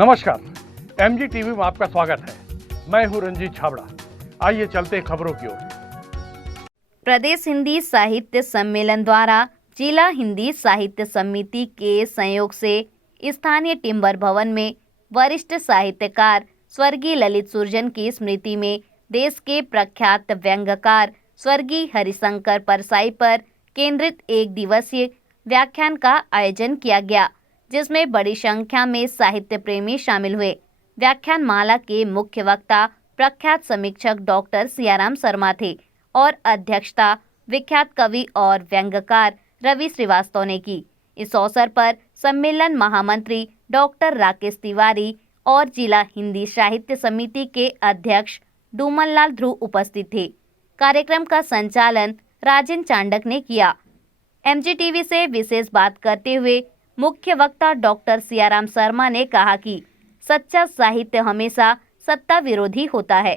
नमस्कार, MG TV में आपका स्वागत है। मैं हूं रंजीत छाबड़ा। आइए चलते हैं खबरों की ओर। प्रदेश हिंदी साहित्य सम्मेलन द्वारा जिला हिंदी साहित्य समिति के सहयोग से स्थानीय टिम्बर भवन में वरिष्ठ साहित्यकार स्वर्गीय ललित सुरजन की स्मृति में देश के प्रख्यात व्यंग्यकार स्वर्गीय हरिशंकर परसाई पर केंद्रित एक दिवसीय व्याख्यान का आयोजन किया गया, जिसमें बड़ी संख्या में साहित्य प्रेमी शामिल हुए। व्याख्यान माला के मुख्य वक्ता प्रख्यात समीक्षक डॉक्टर सियाराम शर्मा थे और अध्यक्षता विख्यात कवि और व्यंग्यकार रवि श्रीवास्तव ने की। इस अवसर पर सम्मेलन महामंत्री डॉक्टर राकेश तिवारी और जिला हिंदी साहित्य समिति के अध्यक्ष डूमनलाल ध्रुव उपस्थित थे। कार्यक्रम का संचालन राजेंद्र चांडक ने किया। एमजीटीवी से विशेष बात करते हुए मुख्य वक्ता डॉक्टर सियाराम शर्मा ने कहा कि सच्चा साहित्य हमेशा सत्ता विरोधी होता है।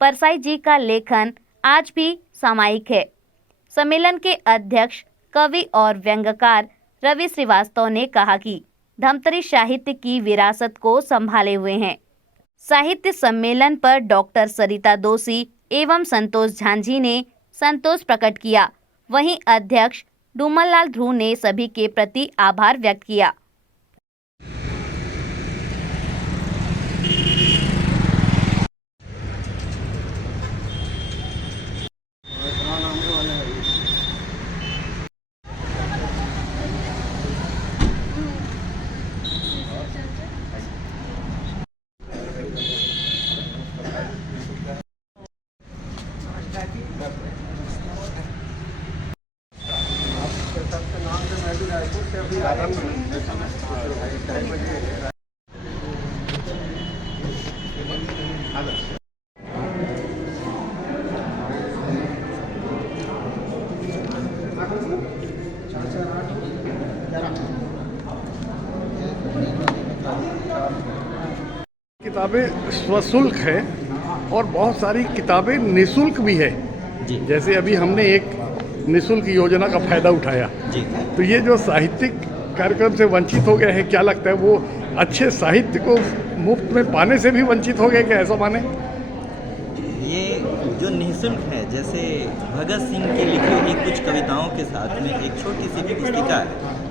परसाई जी का लेखन आज भी सामायिक है। सम्मेलन के अध्यक्ष कवि और व्यंग्यकार रवि श्रीवास्तव ने कहा कि धमतरी साहित्य की विरासत को संभाले हुए हैं। साहित्य सम्मेलन पर डॉक्टर सरिता दोषी एवं संतोष झांझी ने संतोष प्रकट किया। वहीं अध्यक्ष डूमनलाल ध्रुव ने सभी के प्रति आभार व्यक्त किया। किताबें स्वशुल्क है और बहुत सारी किताबें निःशुल्क भी है जी। जैसे अभी हमने एक निःशुल्क योजना का फायदा उठाया जी। तो ये जो साहित्यिक कार्यक्रम से वंचित हो गए हैं, क्या लगता है वो अच्छे साहित्य को मुफ्त में पाने से भी वंचित हो गए, क्या ऐसा माने? ये जो निःशुल्क है, जैसे भगत सिंह की लिखी हुई कुछ कविताओं के साथ में एक छोटी सी पुस्तिका है,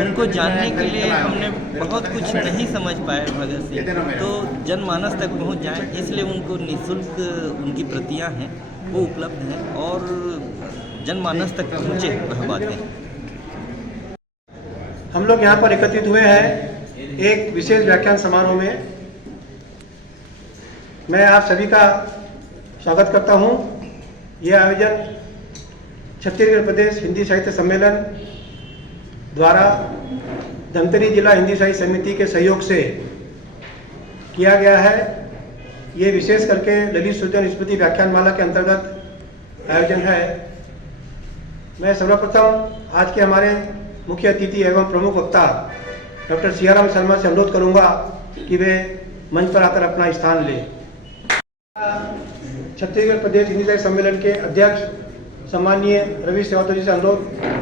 उनको जानने के लिए हमने बहुत कुछ नहीं समझ पाए भगत सिंह, तो जनमानस तक पहुंच जाए इसलिए उनको निःशुल्क उनकी प्रतियां हैं वो उपलब्ध हैं और जनमानस तक पहुँचे वह बातें। हम लोग यहाँ पर एकत्रित हुए हैं एक विशेष व्याख्यान समारोह में। मैं आप सभी का स्वागत करता हूँ। यह आयोजन छत्तीसगढ़ प्रदेश हिंदी साहित्य सम्मेलन द्वारा धमतरी जिला हिंदी साहित्य समिति के सहयोग से किया गया है। ये विशेष करके ललित सुरजन स्मृति व्याख्यान माला के अंतर्गत आयोजन है। मैं सर्वप्रथम आज के हमारे मुख्य अतिथि एवं प्रमुख वक्ता डॉक्टर सियाराम शर्मा से अनुरोध करूंगा कि वे मंच पर आकर अपना स्थान लें। छत्तीसगढ़ प्रदेश हिंदी साहित्य सम्मेलन के अध्यक्ष सम्माननीय रवि श्रीवास्तव जी से अनुरोध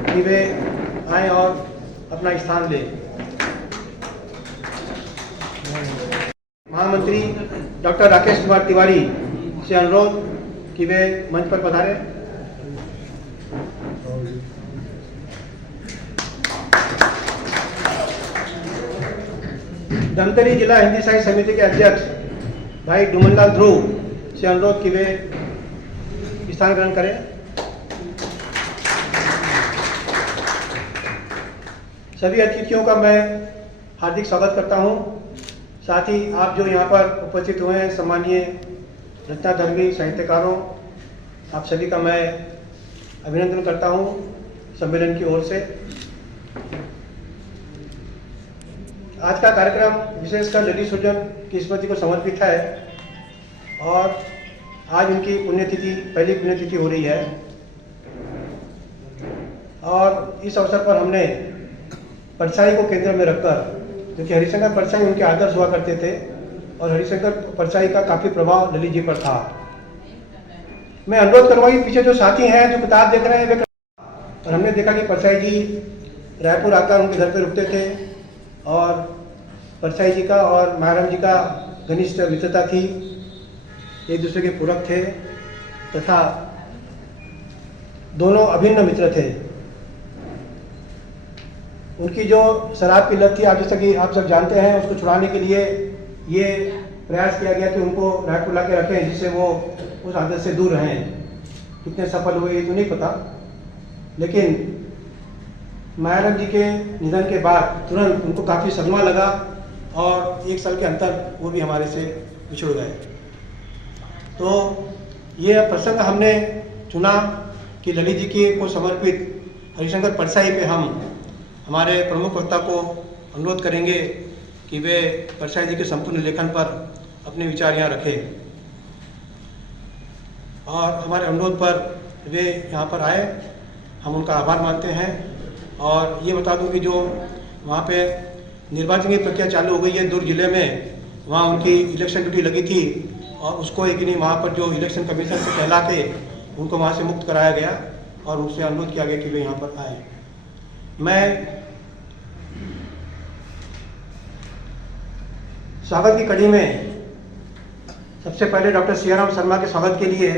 कि वे आएँ और अपना स्थान लें। महामंत्री डॉक्टर राकेश कुमार तिवारी से अनुरोध कि वे मंच पर पधारें। धमतरी जिला हिंदी साहित्य समिति के अध्यक्ष भाई डूमनलाल ध्रुव से अनुरोध कि वे स्थान ग्रहण करें। सभी अतिथियों का मैं हार्दिक स्वागत करता हूं। साथ ही आप जो यहाँ पर उपस्थित हुए हैं सम्मानीय रचनाधर्मी साहित्यकारों, आप सभी का मैं अभिनंदन करता हूं सम्मेलन की ओर से। आज का कार्यक्रम विशेषकर ललित सुरजन की स्मृति को समर्पित है और आज उनकी पुण्यतिथि, पहली पुण्यतिथि हो रही है और इस अवसर पर हमने परसाई को केंद्र में रखकर, क्योंकि हरिशंकर परसाई उनके आदर्श हुआ करते थे और हरिशंकर परसाई का काफ़ी प्रभाव ललित जी पर था। मैं अनुरोध करूँगा कि पीछे जो साथी हैं जो किताब देख रहे हैं वे, और हमने देखा कि परसाई जी रायपुर आकर उनके घर पर रुकते थे और परसाई जी का और महाराम जी का घनिष्ठ मित्रता थी, एक दूसरे के पूरक थे तथा दोनों अभिन्न मित्र थे। उनकी जो शराब की लत थी, आप जैसा कि आप सब जानते हैं, उसको छुड़ाने के लिए ये प्रयास किया गया कि उनको रायपुर ला के रखें जिससे वो उस आदत से दूर रहें। कितने सफल हुए ये तो नहीं पता, लेकिन मायाराम जी के निधन के बाद तुरंत उनको काफ़ी सदमा लगा और 1 साल के अंतर वो भी हमारे से बिछुड़ गए। तो ये प्रसंग हमने चुना कि ललित जी की को समर्पित हरिशंकर परसाई पे हम हमारे प्रमुख वक्ता को अनुरोध करेंगे कि वे परसाई जी के संपूर्ण लेखन पर अपने विचार यहाँ रखें। और हमारे अनुरोध पर वे यहाँ पर आए, हम उनका आभार मानते हैं। और ये बता दूं कि जो वहाँ पे निर्वाचन की प्रक्रिया चालू हो गई है दुर्ग जिले में, वहाँ उनकी इलेक्शन ड्यूटी लगी थी और उसको एक नहीं वहाँ पर जो इलेक्शन कमीशन से कहला के उनको वहाँ से मुक्त कराया गया और उनसे अनुरोध किया गया कि वे यहाँ पर आए। मैं स्वागत की कड़ी में सबसे पहले डॉक्टर सियाराम शर्मा के स्वागत के लिए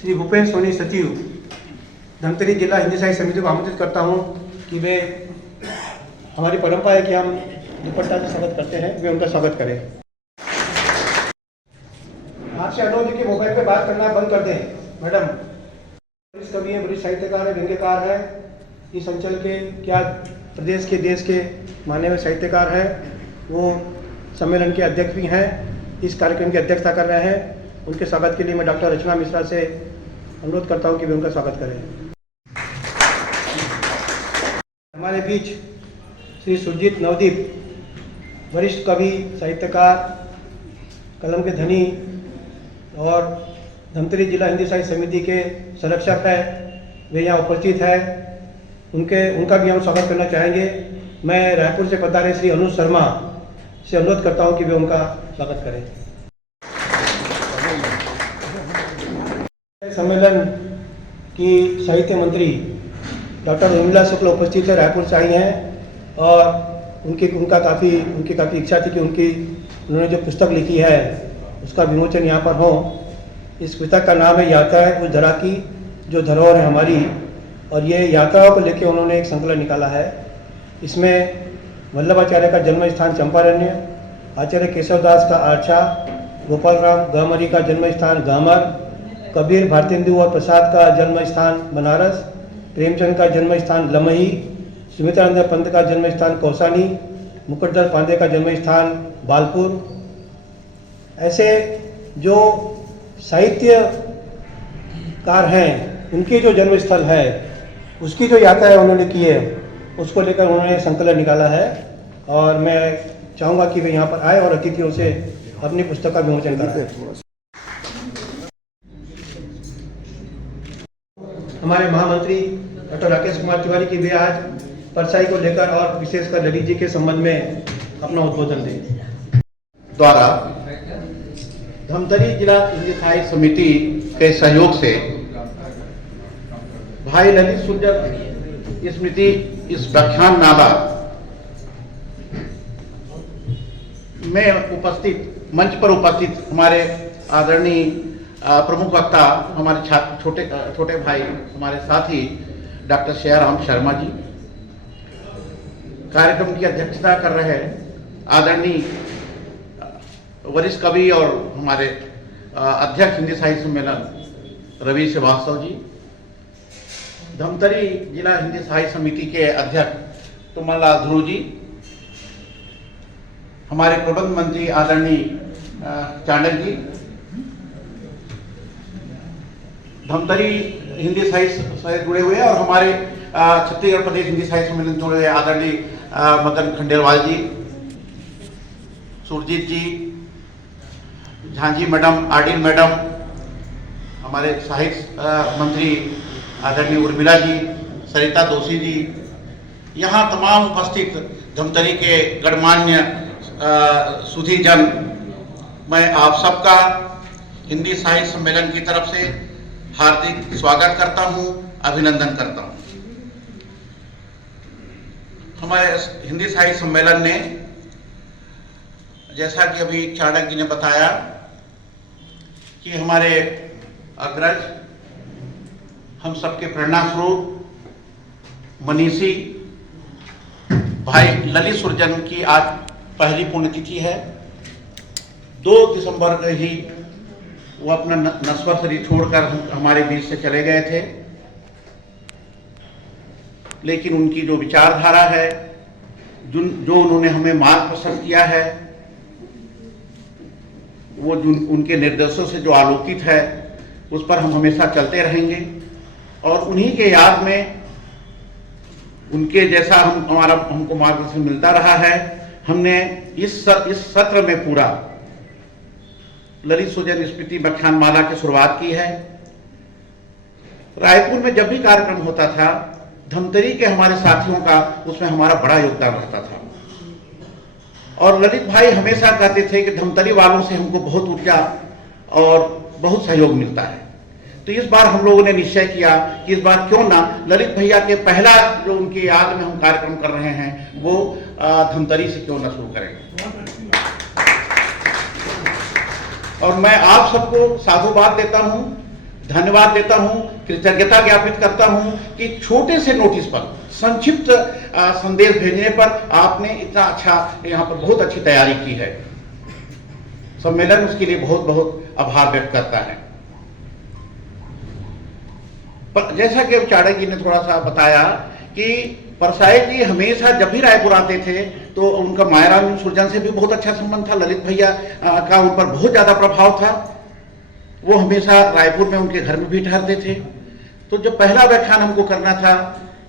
श्री भूपेन्द्र सोनी सचिव धमतरी जिला हिंदी साहित्य समिति को आमंत्रित करता हूं कि वे, हमारी परंपरा है कि हम दुपट्टा से स्वागत करते हैं, वे उनका स्वागत करें। आपसे अनुरोध है कि मोबाइल पे बात करना बंद कर दें। मैडम वरिष्ठ कवि हैं, वरिष्ठ साहित्यकार है, व्यंग्यकार है, इस अंचल के क्या प्रदेश के देश के माने हुए साहित्यकार हैं, वो सम्मेलन के अध्यक्ष भी हैं, इस कार्यक्रम की अध्यक्षता कर रहे हैं। उनके स्वागत के लिए मैं डॉक्टर रचना मिश्रा से अनुरोध करता हूं कि वे उनका स्वागत करें। हमारे बीच श्री सुरजीत नवदीप वरिष्ठ कवि, साहित्यकार, कलम के धनी और धमतरी जिला हिंदी साहित्य समिति के संरक्षक है, वे यहाँ उपस्थित है। उनका भी हम स्वागत करना चाहेंगे। मैं रायपुर से पधारे श्री अनुज शर्मा से अनुरोध करता हूं कि वे उनका स्वागत करें। सम्मेलन की साहित्य मंत्री डॉक्टर उर्मिला शुक्ल उपस्थित है, रायपुर से आई हैं और उनकी काफ़ी इच्छा थी कि उन्होंने जो पुस्तक लिखी है उसका विमोचन यहाँ पर हो। इस पुस्तक का नाम है यात्रा है उस धरा की जो धरोहर है हमारी, और ये यात्राओं को लेकर उन्होंने एक संकलन निकाला है। इसमें वल्लभाचार्य का जन्म स्थान चंपारण्य, आचार्य केशवदास का आरछा, गोपाल राम गहमरी का जन्म स्थान गामर, कबीर भारतेंदु और प्रसाद का जन्म स्थान बनारस, प्रेमचंद का जन्म स्थान लमही, सुमित्रानंद पंत का जन्म स्थान कौसानी, मुकुटधर पांडे का जन्म स्थान बालपुर। ऐसे जो साहित्यकार हैं उनके जो जन्म स्थल है उसकी जो यात्रा है उन्होंने की है, उसको लेकर उन्होंने संकलन निकाला है। और मैं चाहूँगा कि वे यहाँ पर आए और अतिथियों से अपनी पुस्तक का विमोचन कराएं। हमारे महामंत्री डॉक्टर राकेश कुमार तिवारी की वे आज परसाई को लेकर और विशेषकर ललित जी के संबंध में अपना उद्बोधन दें। द्वारा धमतरी जिला हिंदी साहित्य समिति के सहयोग से भाई ललित सुरजर स्मृति इस व्याख्यान माला में उपस्थित मंच पर उपस्थित हमारे आदरणीय प्रमुख वक्ता, हमारे छोटे भाई, हमारे साथी डॉक्टर सियाराम शर्मा जी, कार्यक्रम की अध्यक्षता कर रहे आदरणीय वरिष्ठ कवि और हमारे अध्यक्ष हिंदी साहित्य सम्मेलन रवि श्रीवास्तव जी, धमतरी जिला हिंदी साहित्य समिति के अध्यक्ष तुमनलाल ध्रुव जी, हमारे प्रबंध मंत्री आदरणीय चांडक जी, धमतरी हिंदी साहित्य से जुड़े हुए और हमारे छत्तीसगढ़ प्रदेश हिंदी साहित्य सम्मेलन जुड़े हुए आदरणीय मदन खंडेलवाल जी, सुरजीत जी, झांझी मैडम, आडिल मैडम, हमारे साहित्य मंत्री आदरणीय उर्मिला जी, सरिता दोषी जी, यहाँ तमाम उपस्थित धमतरी के गणमान्य सुधीजन, मैं आप सबका हिंदी साहित्य सम्मेलन की तरफ से हार्दिक स्वागत करता हूँ, अभिनंदन करता हूँ। हमारे हिंदी साहित्य सम्मेलन ने जैसा कि अभी चाणक्य जी ने बताया कि हमारे अग्रज, हम सबके प्रेरणा स्रोत मनीषी भाई ललित सुरजन की आज पहली पुण्यतिथि है। 2 दिसंबर को ही वो अपना नश्वर शरीर छोड़कर हमारे बीच से चले गए थे, लेकिन उनकी जो विचारधारा है, जो उन्होंने हमें मार्ग प्रशस्त किया है, वो जो उनके निर्देशों से जो आलोकित है, उस पर हम हमेशा चलते रहेंगे। और उन्हीं के याद में, उनके जैसा हमको मार्गदर्शन मिलता रहा है। हमने इस सत्र में पूरा ललित सुरजन स्मृति व्याख्यान माला की शुरुआत की है। रायपुर में जब भी कार्यक्रम होता था, धमतरी के हमारे साथियों का उसमें हमारा बड़ा योगदान रहता था। और ललित भाई हमेशा कहते थे कि धमतरी वालों से हमको बहुत ऊर्जा और बहुत सहयोग मिलता है। तो इस बार हम लोगों ने निश्चय किया कि इस बार क्यों ना ललित भैया के पहला जो उनके याद में हम कार्यक्रम कर रहे हैं, वो धमतरी से क्यों ना शुरू करें। और मैं आप सबको साधुवाद देता हूं, धन्यवाद देता हूं, कृतज्ञता ज्ञापित करता हूं कि छोटे से नोटिस पर, संक्षिप्त संदेश भेजने पर आपने इतना अच्छा, यहाँ पर बहुत अच्छी तैयारी की है। सम्मेलन उसके लिए बहुत बहुत आभार व्यक्त करता है। पर जैसा कि चाणक्य जी ने थोड़ा सा बताया कि परसाई जी हमेशा जब भी रायपुर आते थे तो उनका मायाराम सुरजन से भी बहुत अच्छा संबंध था। ललित भैया का उन पर बहुत ज्यादा प्रभाव था। वो हमेशा रायपुर में उनके घर में भी ठहरते थे। तो जब पहला व्याख्यान हमको करना था,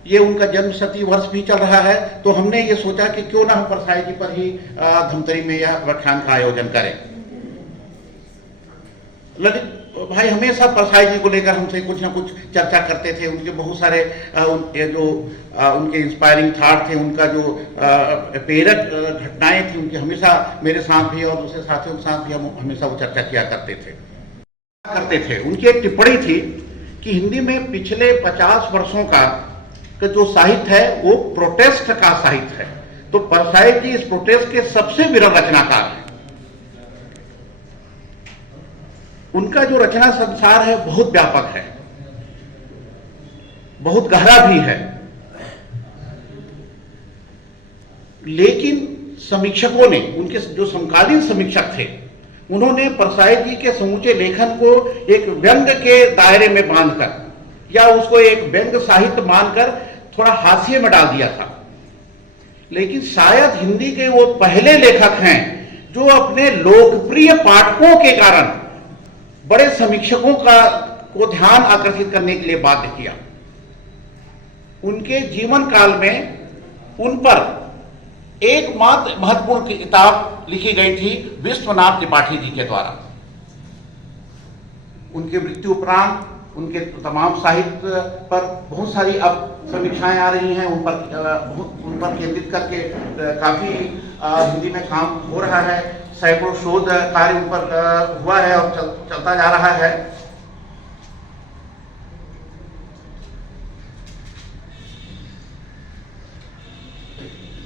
ये उनका जन्म शती वर्ष भी चल रहा है, तो हमने ये सोचा कि क्यों ना हम परसाई जी पर ही धमतरी में यह व्याख्यान का आयोजन करें। ललित भाई हमेशा परसाई जी को लेकर हमसे कुछ ना कुछ चर्चा करते थे। उनके बहुत सारे उनके इंस्पायरिंग थाट थे, उनका जो प्रेरक घटनाएं थी, उनकी हमेशा मेरे साथ भी और दूसरे साथियों के साथ भी हम हमेशा वो चर्चा किया करते थे। उनकी एक टिप्पणी थी कि हिंदी में पिछले 50 वर्षों का जो साहित्य है वो प्रोटेस्ट का साहित्य है। तो परसाई जी इस प्रोटेस्ट के सबसे विरल रचनाकार हैं। उनका जो रचना संसार है बहुत व्यापक है, बहुत गहरा भी है। लेकिन समीक्षकों ने, उनके जो समकालीन समीक्षक थे, उन्होंने परसाई जी के समूचे लेखन को एक व्यंग के दायरे में बांधकर या उसको एक व्यंग साहित्य मानकर थोड़ा हाशिए में डाल दिया था। लेकिन शायद हिंदी के वो पहले लेखक हैं जो अपने लोकप्रिय पाठकों के कारण बड़े समीक्षकों को ध्यान आकर्षित करने के लिए बाध्य किया। उनके जीवन काल में उन पर एकमात्र महत्वपूर्ण किताब लिखी गई थी विश्वनाथ त्रिपाठी जी के द्वारा। उनके मृत्यु उपरांत उनके तमाम साहित्य पर बहुत सारी अब समीक्षाएं आ रही हैं, उन पर केंद्रित करके काफी हिंदी में काम हो रहा है। सैकड़ों शोध कार्य उन पर हुआ है और चलता जा रहा है।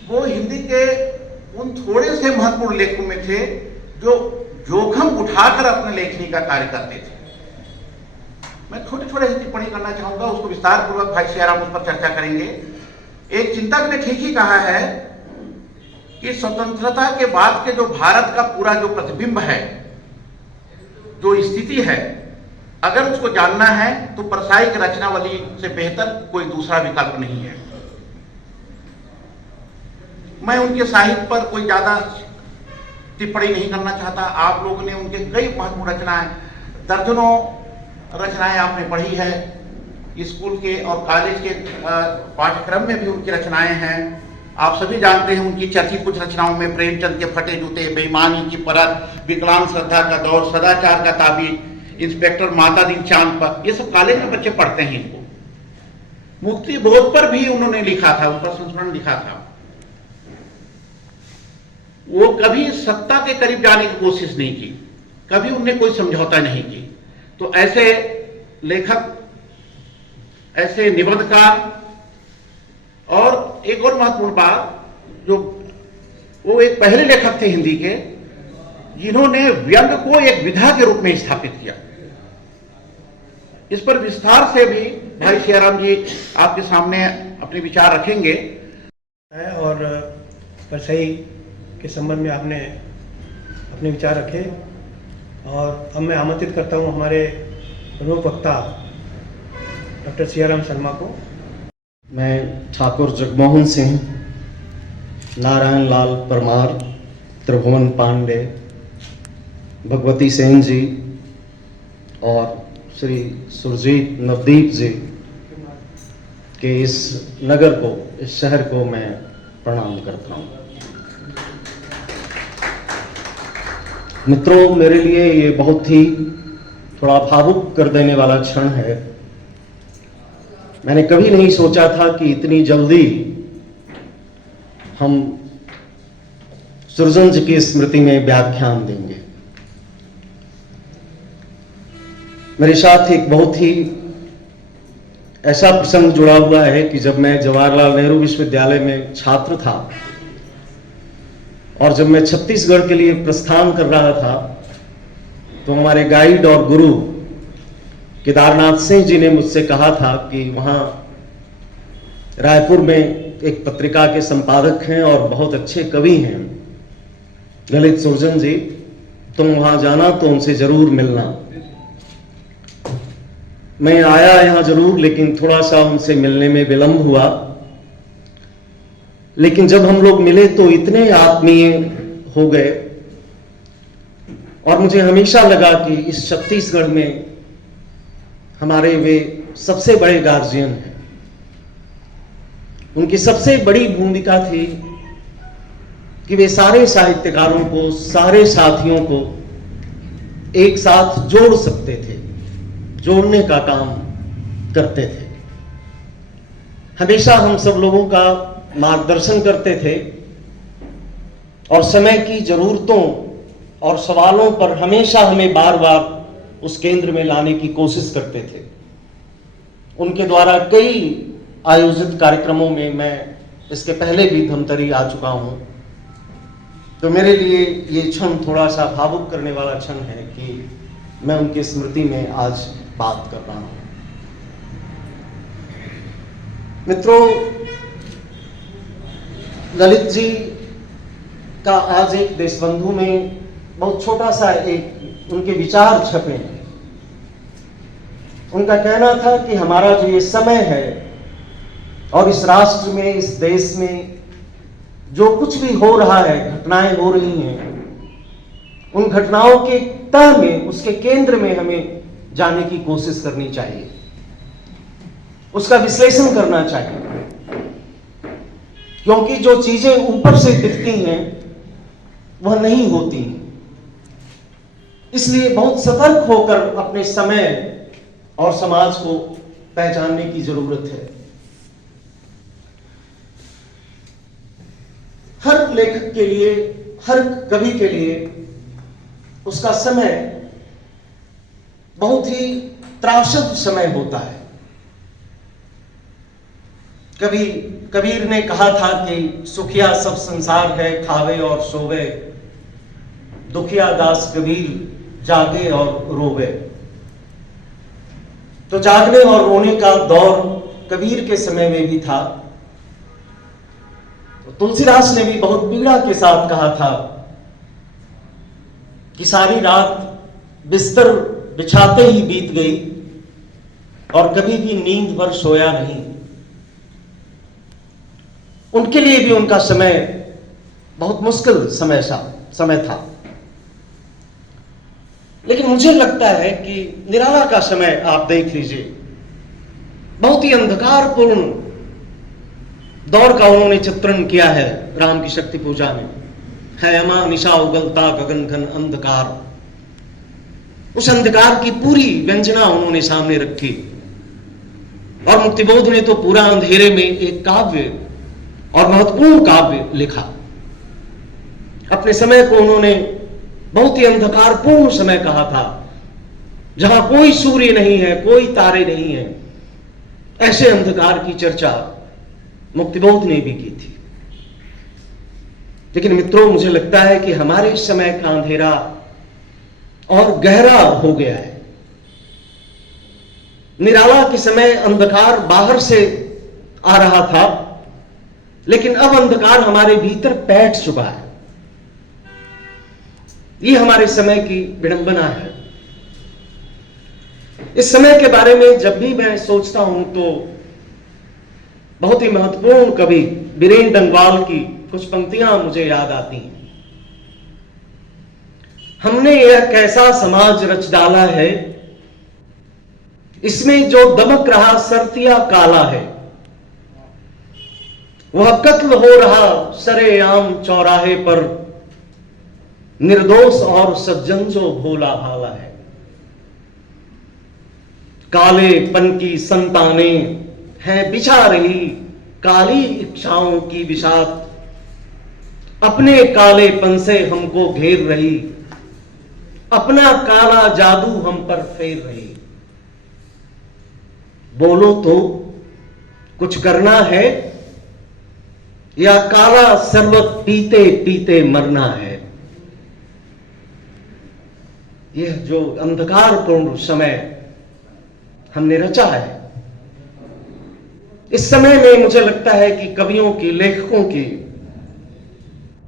वो हिंदी के उन थोड़े से महत्वपूर्ण लेखकों में थे जो जोखिम उठाकर अपने लेखनी का कार्य करते थे। मैं छोटे छोटे टिप्पणी करना चाहूंगा, उसको विस्तार पूर्वक भाई सियाराम उस पर चर्चा करेंगे। एक चिंतक ने ठीक ही कहा है कि स्वतंत्रता के बाद के जो भारत का पूरा जो प्रतिबिंब है, जो स्थिति है, अगर उसको जानना है तो परसाई की रचनावली से बेहतर कोई दूसरा विकल्प नहीं है। मैं उनके साहित्य पर कोई ज्यादा टिप्पणी नहीं करना चाहता। आप लोगों ने उनके कई महत्वपूर्ण रचनाएं, दर्जनों रचनाएं आपने पढ़ी है। स्कूल के और कॉलेज के पाठ्यक्रम में भी उनकी रचनाएं हैं। आप सभी जानते हैं उनकी चर्चित कुछ रचनाओं में प्रेमचंद के फटे जूते, बेईमानी की परत, विकलांग श्रद्धा का दौर, सदाचार का ताबीज, इंस्पेक्टर माता दिन चांद पर, ये सब कॉलेज में बच्चे पढ़ते हैं इनको। मुक्ति बोध पर भी उन्होंने लिखा था, उन पर संस्मरण लिखा था। वो कभी सत्ता के करीब जाने की कोशिश नहीं की, कभी उनने कोई समझौता नहीं की। तो ऐसे लेखक, ऐसे निबंधकार, और एक और महत्वपूर्ण बात, जो वो एक पहले लेखक थे हिंदी के जिन्होंने व्यंग को एक विधा के रूप में स्थापित किया। इस पर विस्तार से भी भाई सियाराम जी आपके सामने अपने विचार रखेंगे। है और परसई के संबंध में आपने अपने विचार रखे, और अब मैं आमंत्रित करता हूं हमारे प्रमुख वक्ता डॉक्टर सियाराम शर्मा को। मैं ठाकुर जगमोहन सिंह, नारायण लाल परमार, त्रिभुवन पांडे, भगवती सेन जी और श्री सुरजीत नवदीप जी के इस नगर को, इस शहर को मैं प्रणाम करता हूँ। मित्रों, मेरे लिए ये बहुत ही थोड़ा भावुक कर देने वाला क्षण है। मैंने कभी नहीं सोचा था कि इतनी जल्दी हम सृजन जी की स्मृति में व्याख्यान देंगे। मेरे साथ एक बहुत ही ऐसा प्रसंग जुड़ा हुआ है कि जब मैं जवाहरलाल नेहरू विश्वविद्यालय में छात्र था और जब मैं छत्तीसगढ़ के लिए प्रस्थान कर रहा था, तो हमारे गाइड और गुरु केदारनाथ सिंह जी ने मुझसे कहा था कि वहाँ रायपुर में एक पत्रिका के संपादक हैं और बहुत अच्छे कवि हैं ललित सुरजन जी, तुम वहाँ जाना तो उनसे जरूर मिलना। मैं आया यहाँ जरूर, लेकिन थोड़ा सा उनसे मिलने में विलंब हुआ। लेकिन जब हम लोग मिले तो इतने आत्मीय हो गए और मुझे हमेशा लगा कि इस छत्तीसगढ़ में हमारे वे सबसे बड़े गार्जियन हैं। उनकी सबसे बड़ी भूमिका थी कि वे सारे साहित्यकारों को, सारे साथियों को एक साथ जोड़ सकते थे, जोड़ने का काम करते थे। हमेशा हम सब लोगों का मार्गदर्शन करते थे और समय की जरूरतों और सवालों पर हमेशा हमें बार बार उस केंद्र में लाने की कोशिश करते थे। उनके द्वारा कई आयोजित कार्यक्रमों में मैं इसके पहले भी धमतरी आ चुका हूं, तो मेरे लिए ये क्षण थोड़ा सा भावुक करने वाला क्षण है कि मैं उनकी स्मृति में आज बात कर रहा हूं। मित्रों, ललित जी का आज एक देशबंधु में बहुत छोटा सा एक उनके विचार छपे हैं। उनका कहना था कि हमारा जो ये समय है और इस राष्ट्र में, इस देश में जो कुछ भी हो रहा है, घटनाएं हो रही हैं, उन घटनाओं के तह में, उसके केंद्र में हमें जाने की कोशिश करनी चाहिए, उसका विश्लेषण करना चाहिए, क्योंकि जो चीजें ऊपर से दिखती हैं वह नहीं होती हैं। इसलिए बहुत सतर्क होकर अपने समय और समाज को पहचानने की जरूरत है। हर लेखक के लिए, हर कवि के लिए उसका समय बहुत ही त्रासद समय होता है। कभी कबीर ने कहा था कि सुखिया सब संसार है, खावे और सोवे, दुखिया दास कबीर जागे और रोवे। तो जागने और रोने का दौर कबीर के समय में भी था। तो तुलसीदास ने भी बहुत पीड़ा के साथ कहा था कि सारी रात बिस्तर बिछाते ही बीत गई और कभी भी नींद भर सोया नहीं। उनके लिए भी उनका समय बहुत मुश्किल समय था। लेकिन मुझे लगता है कि निराला का समय आप देख लीजिए, बहुत ही अंधकारपूर्ण दौर का उन्होंने चित्रण किया है राम की शक्ति पूजा में। है अमा निशा उगलता गगन घन अंधकार, उस अंधकार की पूरी व्यंजना उन्होंने सामने रखी। और मुक्तिबोध ने तो पूरा अंधेरे में एक काव्य और महत्वपूर्ण काव्य लिखा। अपने समय को उन्होंने बहुत ही अंधकारपूर्ण समय कहा था, जहां कोई सूर्य नहीं है, कोई तारे नहीं है। ऐसे अंधकार की चर्चा मुक्तिबोध ने भी की थी। लेकिन मित्रों, मुझे लगता है कि हमारे समय का अंधेरा और गहरा हो गया है। निराला के समय अंधकार बाहर से आ रहा था, लेकिन अब अंधकार हमारे भीतर बैठ चुका है। ये हमारे समय की विडंबना है। इस समय के बारे में जब भी मैं सोचता हूं तो बहुत ही महत्वपूर्ण कवि बीरेन डंगवाल की कुछ पंक्तियां मुझे याद आती हैं। हमने यह कैसा समाज रच डाला है, इसमें जो दमक रहा सरतिया काला है, वह कत्ल हो रहा सरेआम चौराहे पर, निर्दोष और सज्जन जो भोला भाला है। कालेपन की संतानें हैं बिछा रही काली इच्छाओं की विषाद, अपने कालेपन से हमको घेर रही, अपना काला जादू हम पर फेर रही। बोलो तो कुछ करना है, या काला शरबत पीते पीते मरना है। यह जो अंधकारपूर्ण समय हमने रचा है, इस समय में मुझे लगता है कि कवियों की, लेखकों की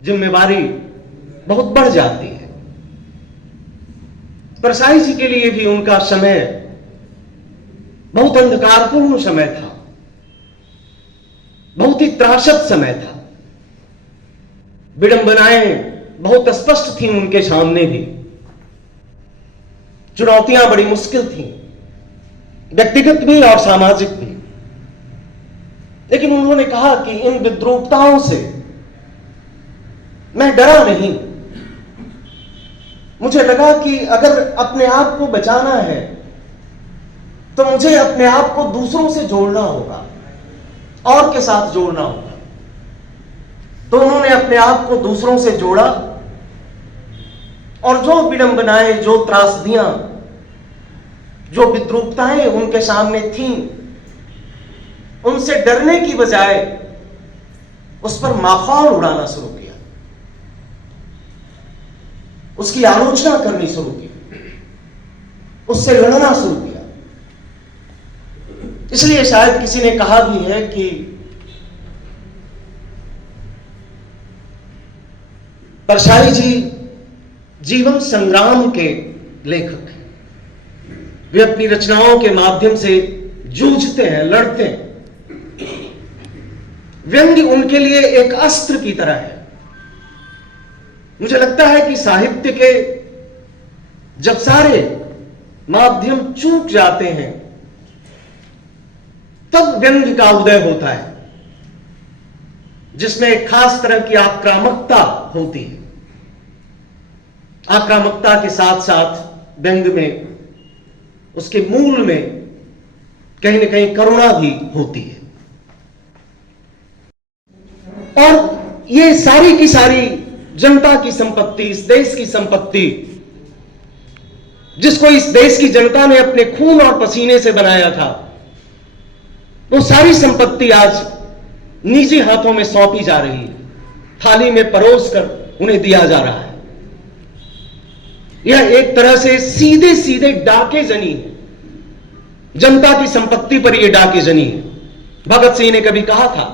जिम्मेवारी बहुत बढ़ जाती है। परसाई जी के लिए भी उनका समय बहुत अंधकारपूर्ण समय था, बहुत ही त्रासद समय था। विडंबनाएं बहुत स्पष्ट थी उनके सामने भी, चुनौतियां बड़ी मुश्किल थी, व्यक्तिगत भी और सामाजिक भी। लेकिन उन्होंने कहा कि इन विद्रूपताओं से मैं डरा नहीं। मुझे लगा कि अगर अपने आप को बचाना है तो मुझे अपने आप को दूसरों से जोड़ना होगा और के साथ जोड़ना होगा। तो उन्होंने अपने आप को दूसरों से जोड़ा और जो विडंबनाएं, जो त्रासदियां, जो विद्रूपताएं उनके सामने थीं, उनसे डरने की बजाय उस पर माखौल उड़ाना शुरू किया, उसकी आलोचना करनी शुरू की, उससे लड़ना शुरू किया। इसलिए शायद किसी ने कहा भी है कि परसाई जी जीवन संग्राम के लेखक हैं। वे अपनी रचनाओं के माध्यम से जूझते हैं, लड़ते हैं। व्यंग्य उनके लिए एक अस्त्र की तरह है। मुझे लगता है कि साहित्य के जब सारे माध्यम चूक जाते हैं तब व्यंग्य का उदय होता है, जिसमें एक खास तरह की आक्रामकता होती है। आक्रामकता के साथ साथ व्यंग्य में, उसके मूल में कहीं न कहीं करुणा भी होती है। और ये सारी की सारी जनता की संपत्ति, इस देश की संपत्ति, जिसको इस देश की जनता ने अपने खून और पसीने से बनाया था, वो सारी संपत्ति आज निजी हाथों में सौंपी जा रही है, थाली में परोस कर उन्हें दिया जा रहा है। यह एक तरह से सीधे सीधे डाके जनी है, जनता की संपत्ति पर यह डाके जनी है। भगत सिंह ने कभी कहा था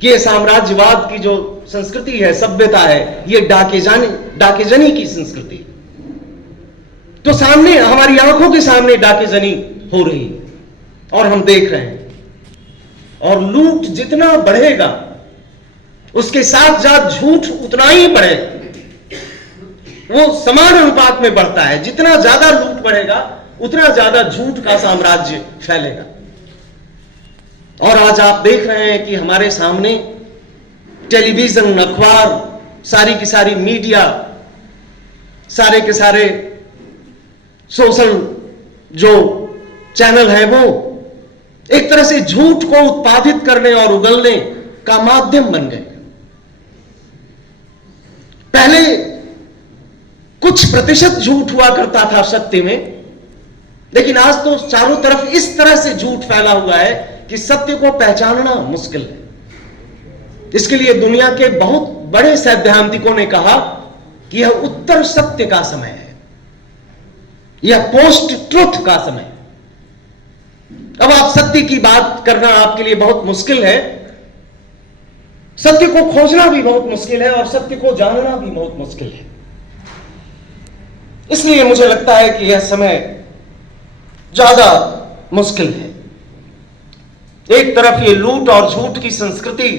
कि यह साम्राज्यवाद की जो संस्कृति है, सभ्यता है, यह डाके जनी की संस्कृति है। तो सामने, हमारी आंखों के सामने डाके जनी हो रही है और हम देख रहे हैं। और लूट जितना बढ़ेगा उसके साथ साथ झूठ उतना ही बढ़ेगा, वो समान अनुपात में बढ़ता है। जितना ज्यादा लूट बढ़ेगा उतना ज्यादा झूठ का साम्राज्य फैलेगा। और आज आप देख रहे हैं कि हमारे सामने टेलीविजन, अखबार, सारी की सारी मीडिया, सारे के सारे सोशल जो चैनल है, वो एक तरह से झूठ को उत्पादित करने और उगलने का माध्यम बन गए। पहले कुछ प्रतिशत झूठ हुआ करता था सत्य में, लेकिन आज तो चारों तरफ इस तरह से झूठ फैला हुआ है कि सत्य को पहचानना मुश्किल है। इसके लिए दुनिया के बहुत बड़े सैद्धांतिकों ने कहा कि यह उत्तर सत्य का समय है। यह पोस्ट ट्रुथ का समय। अब आप सत्य की बात करना आपके लिए बहुत मुश्किल है, सत्य को खोजना भी बहुत मुश्किल है और सत्य को जानना भी बहुत मुश्किल है। इसलिए मुझे लगता है कि यह समय ज्यादा मुश्किल है। एक तरफ ये लूट और झूठ की संस्कृति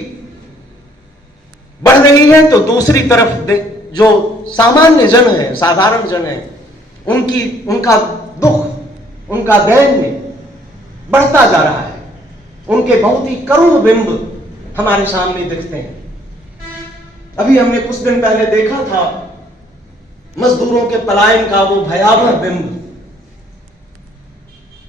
बढ़ रही है, तो दूसरी तरफ जो सामान्य जन है, साधारण जन है, उनका दुख, उनका दैन्य बढ़ता जा रहा है। उनके बहुत ही करुण बिंब हमारे सामने दिखते हैं। अभी हमने कुछ दिन पहले देखा था मजदूरों के पलायन का वो भयावह बिंब।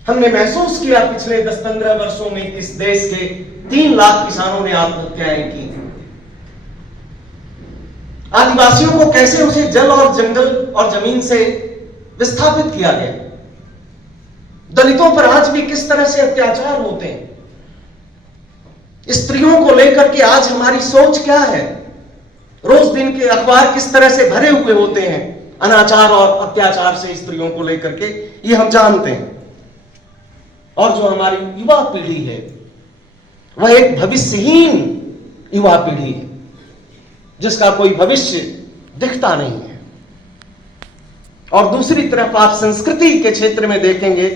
हमने महसूस किया पिछले 10-15 वर्षों में इस देश के 3 लाख किसानों ने आत्महत्याएं की। आदिवासियों को कैसे उसे जल और जंगल और जमीन से विस्थापित किया गया। दलितों पर आज भी किस तरह से अत्याचार होते हैं। स्त्रियों को लेकर के आज हमारी सोच क्या है। रोज दिन के अखबार किस तरह से भरे हुए होते हैं अनाचार और अत्याचार से स्त्रियों को लेकर के, ये हम जानते हैं। और जो हमारी युवा पीढ़ी है वह एक भविष्यहीन युवा पीढ़ी है, जिसका कोई भविष्य दिखता नहीं है। और दूसरी तरफ आप संस्कृति के क्षेत्र में देखेंगे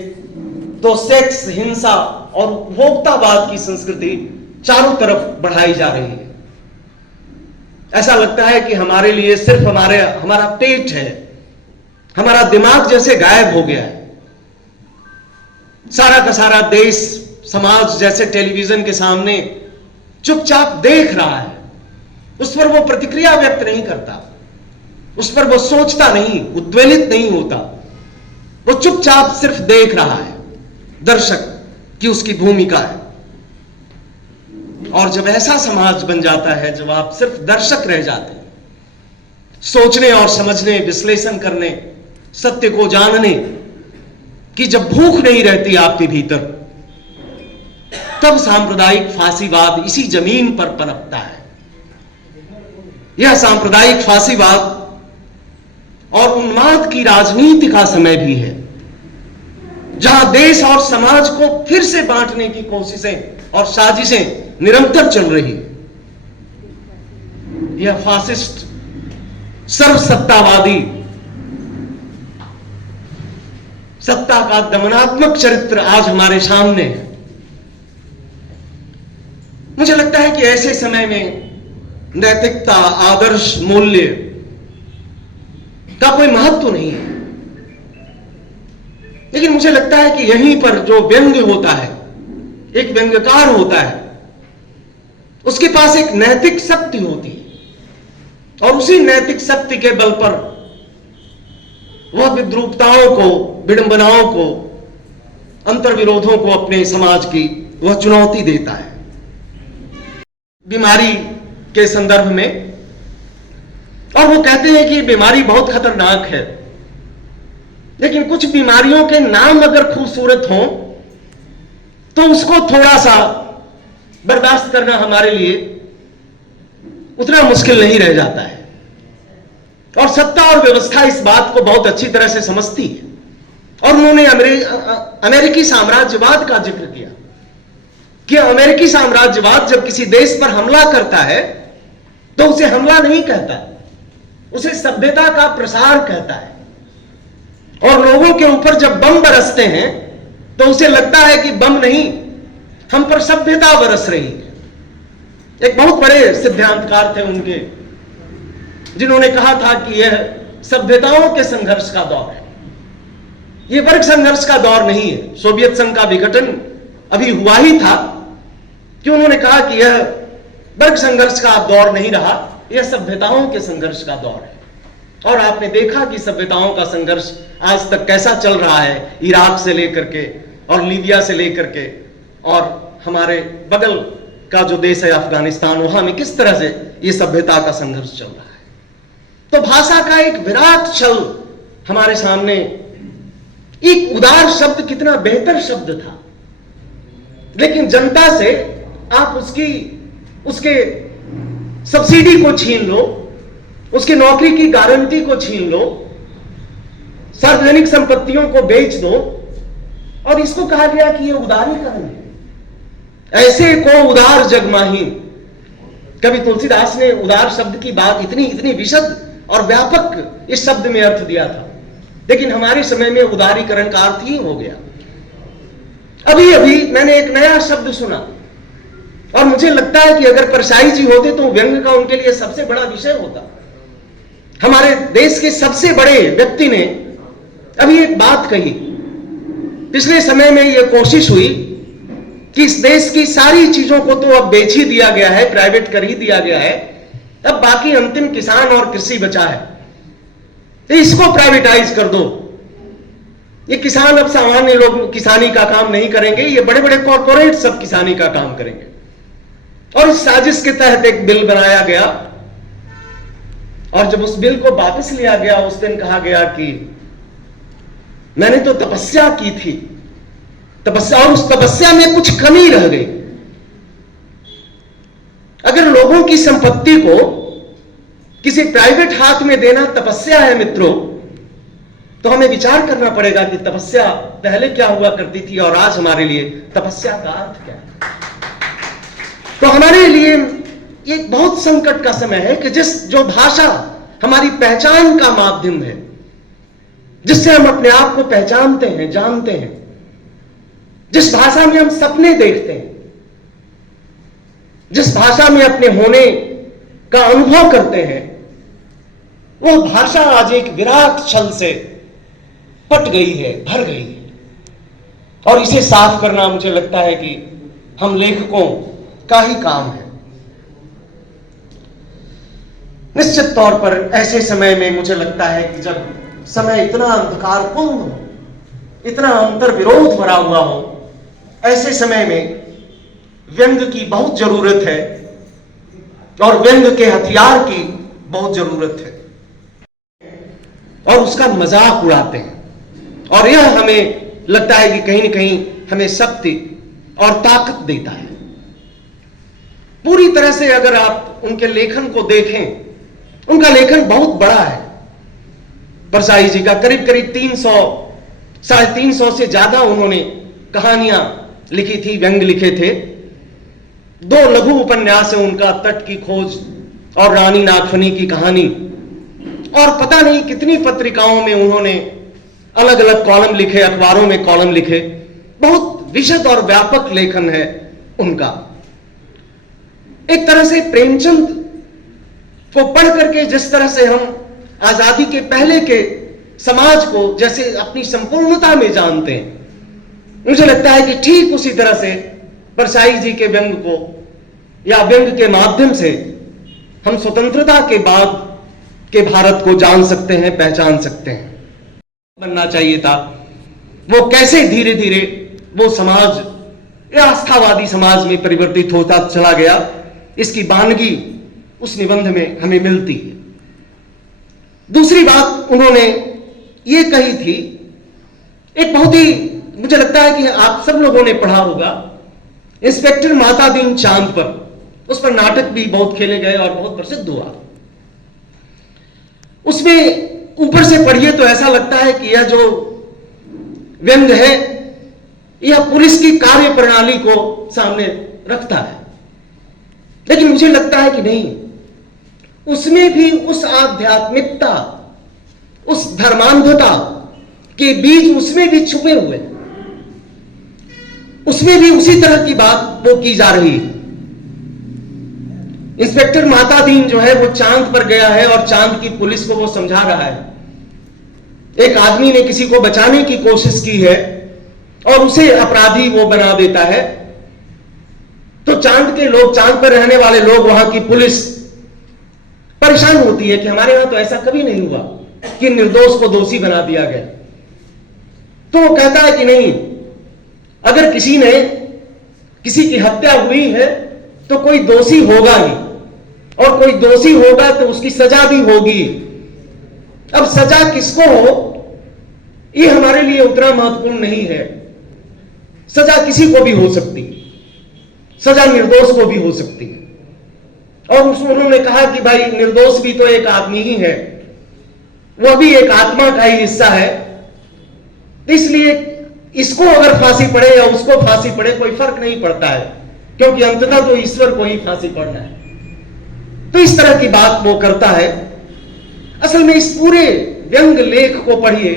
तो सेक्स, हिंसा और उपभोक्तावाद की संस्कृति चारों तरफ बढ़ाई जा रही है। ऐसा लगता है कि हमारे लिए सिर्फ हमारा पेट है, हमारा दिमाग जैसे गायब हो गया है। सारा का सारा देश, समाज जैसे टेलीविजन के सामने चुपचाप देख रहा है। उस पर वो प्रतिक्रिया व्यक्त नहीं करता, उस पर वो सोचता नहीं, उद्वेलित नहीं होता। वो चुपचाप सिर्फ देख रहा है। दर्शक की उसकी भूमिका है। और जब ऐसा समाज बन जाता है, जब आप सिर्फ दर्शक रह जाते हैं, सोचने और समझने, विश्लेषण करने, सत्य को जानने की जब भूख नहीं रहती आपके भीतर, तब सांप्रदायिक फांसीवाद इसी जमीन पर पनपता है। यह सांप्रदायिक फांसीवाद और उन्माद की राजनीति का समय भी है, जहां देश और समाज को फिर से बांटने की कोशिशें और साजिशें निरंतर चल रही है। यह फासिस्ट, सर्वसत्तावादी, सत्ता का दमनात्मक चरित्र आज हमारे सामने है। मुझे लगता है कि ऐसे समय में नैतिकता, आदर्श, मूल्य का कोई महत्व नहीं है। लेकिन मुझे लगता है कि यहीं पर जो व्यंग्य होता है, एक व्यंग्यकार होता है, उसके पास एक नैतिक शक्ति होती है और उसी नैतिक शक्ति के बल पर वह विद्रूपताओं को, विडंबनाओं को, अंतर्विरोधों को अपने समाज की वह चुनौती देता है। बीमारी के संदर्भ में, और वो कहते हैं कि बीमारी बहुत खतरनाक है, लेकिन कुछ बीमारियों के नाम अगर खूबसूरत हों तो उसको थोड़ा सा बर्दाश्त करना हमारे लिए उतना मुश्किल नहीं रह जाता है। और सत्ता और व्यवस्था इस बात को बहुत अच्छी तरह से समझती है। और उन्होंने अमेरिकी साम्राज्यवाद का जिक्र किया कि अमेरिकी साम्राज्यवाद जब किसी देश पर हमला करता है तो उसे हमला नहीं कहता, उसे सभ्यता का प्रसार कहता है। और लोगों के ऊपर जब बम बरसते हैं तो उसे लगता है कि बम नहीं, हम पर सभ्यता बरस रही है। एक बहुत बड़े सिद्धांतकार थे उनके, जिन्होंने कहा था कि यह सभ्यताओं के संघर्ष का दौर है, यह वर्ग संघर्ष का दौर नहीं है। सोवियत संघ का विघटन अभी हुआ ही था कि उन्होंने कहा कि यह वर्ग संघर्ष का दौर नहीं रहा, यह सभ्यताओं के संघर्ष का दौर है। और आपने देखा कि सभ्यताओं का संघर्ष आज तक कैसा चल रहा है, इराक से लेकर के और लीबिया से लेकर के, और हमारे बगल का जो देश है अफगानिस्तान, वहां में किस तरह से यह सभ्यता का संघर्ष चल रहा है। तो भाषा का एक विराट छल हमारे सामने, एक उदार शब्द कितना बेहतर शब्द था, लेकिन जनता से आप उसके सब्सिडी को छीन लो, उसकी नौकरी की गारंटी को छीन लो, सार्वजनिक संपत्तियों को बेच दो, और इसको कहा गया कि ये उदारीकरण है। ऐसे को उदार जग माही। कवि तुलसीदास ने उदार शब्द की बात इतनी विशद और व्यापक इस शब्द में अर्थ दिया था, लेकिन हमारे समय में उदारीकरण का अर्थ ही हो गया। अभी अभी मैंने एक नया शब्द सुना, और मुझे लगता है कि अगर परसाई जी होते तो व्यंग का उनके लिए सबसे बड़ा विषय होता। हमारे देश के सबसे बड़े व्यक्ति ने अभी एक बात कही। पिछले समय में यह कोशिश हुई कि इस देश की सारी चीजों को तो अब बेच ही दिया गया है, प्राइवेट कर ही दिया गया है, अब बाकी अंतिम किसान और कृषि बचा है, तो इसको प्राइवेटाइज कर दो। ये किसान अब सामान्य लोग किसानी का काम नहीं करेंगे, ये बड़े बड़े कॉर्पोरेट सब किसानी का काम करेंगे। और इस साजिश के तहत एक बिल बनाया गया, और जब उस बिल को वापस लिया गया उस दिन कहा गया कि मैंने तो तपस्या की थी, तपस्या, और उस तपस्या में कुछ कमी रह गई। अगर लोगों की संपत्ति को किसी प्राइवेट हाथ में देना तपस्या है मित्रों, तो हमें विचार करना पड़ेगा कि तपस्या पहले क्या हुआ करती थी और आज हमारे लिए तपस्या का अर्थ क्या है। तो हमारे लिए एक बहुत संकट का समय है कि जो भाषा हमारी पहचान का माध्यम है, जिससे हम अपने आप को पहचानते हैं, जानते हैं, जिस भाषा में हम सपने देखते हैं, जिस भाषा में अपने होने का अनुभव करते हैं, वो भाषा आज एक विराट छल से पट गई है, भर गई है। और इसे साफ करना मुझे लगता है कि हम लेखकों का ही काम है। निश्चित तौर पर ऐसे समय में मुझे लगता है कि जब समय इतना अंधकारपूर्ण हो, इतना अंतर विरोध भरा हुआ हो, ऐसे समय में व्यंग की बहुत जरूरत है और व्यंग के हथियार की बहुत जरूरत है, और उसका मजाक उड़ाते हैं। और यह हमें लगता है कि कहीं न कहीं हमें शक्ति और ताकत देता है। पूरी तरह से अगर आप उनके लेखन को देखें, उनका लेखन बहुत बड़ा है। परसाई जी का करीब करीब 300-350 से ज्यादा उन्होंने कहानियां लिखी थी, व्यंग लिखे थे। 2 लघु उपन्यास है उनका, तट की खोज और रानी नागफनी की कहानी, और पता नहीं कितनी पत्रिकाओं में उन्होंने अलग अलग कॉलम लिखे, अखबारों में कॉलम लिखे। बहुत विशद और व्यापक लेखन है उनका। एक तरह से प्रेमचंद को पढ़ करके जिस तरह से हम आजादी के पहले के समाज को जैसे अपनी संपूर्णता में जानते हैं, मुझे लगता है कि ठीक उसी तरह से परसाई जी के व्यंग को या व्यंग के माध्यम से हम स्वतंत्रता के बाद के भारत को जान सकते हैं, पहचान सकते हैं। बनना चाहिए था, वो कैसे धीरे धीरे वो समाज या आस्थावादी समाज में परिवर्तित होता चला गया, इसकी बानगी उस निबंध में हमें मिलती है। दूसरी बात उन्होंने ये कही थी, एक बहुत ही मुझे लगता है कि आप सब लोगों ने पढ़ा होगा, इंस्पेक्टर माता दीन चांद पर, उस पर नाटक भी बहुत खेले गए और बहुत प्रसिद्ध हुआ। उसमें ऊपर से पढ़िए तो ऐसा लगता है कि यह जो व्यंग है यह पुलिस की कार्य प्रणाली को सामने रखता है, लेकिन मुझे लगता है कि नहीं, उसमें भी उस आध्यात्मिकता, उस धर्मांधता के बीज उसमें भी छुपे हुए, उसमें भी उसी तरह की बात वो की जा रही है। इंस्पेक्टर माता दीन जो है वो चांद पर गया है और चांद की पुलिस को वो समझा रहा है। एक आदमी ने किसी को बचाने की कोशिश की है और उसे अपराधी वो बना देता है, तो चांद के लोग, चांद पर रहने वाले लोग, वहां की पुलिस परेशान होती है कि हमारे यहां तो ऐसा कभी नहीं हुआ कि निर्दोष को दोषी बना दिया गया। तो वो कहता है कि नहीं, अगर किसी की हत्या हुई है तो कोई दोषी होगा ही, और कोई दोषी होगा तो उसकी सजा भी होगी। अब सजा किसको हो ये हमारे लिए उतना महत्वपूर्ण नहीं है। सजा किसी को भी हो सकती है, सजा निर्दोष को भी हो सकती है। और उन्होंने कहा कि भाई निर्दोष भी तो एक आदमी ही है, वो भी एक आत्मा का ही हिस्सा है। तो इसलिए इसको अगर फांसी पड़े या उसको फांसी पड़े कोई फर्क नहीं पड़ता है, क्योंकि अंततः तो ईश्वर को ही फांसी पड़ना है। तो इस तरह की बात वो करता है। असल में इस पूरे व्यंग लेख को पढ़िए,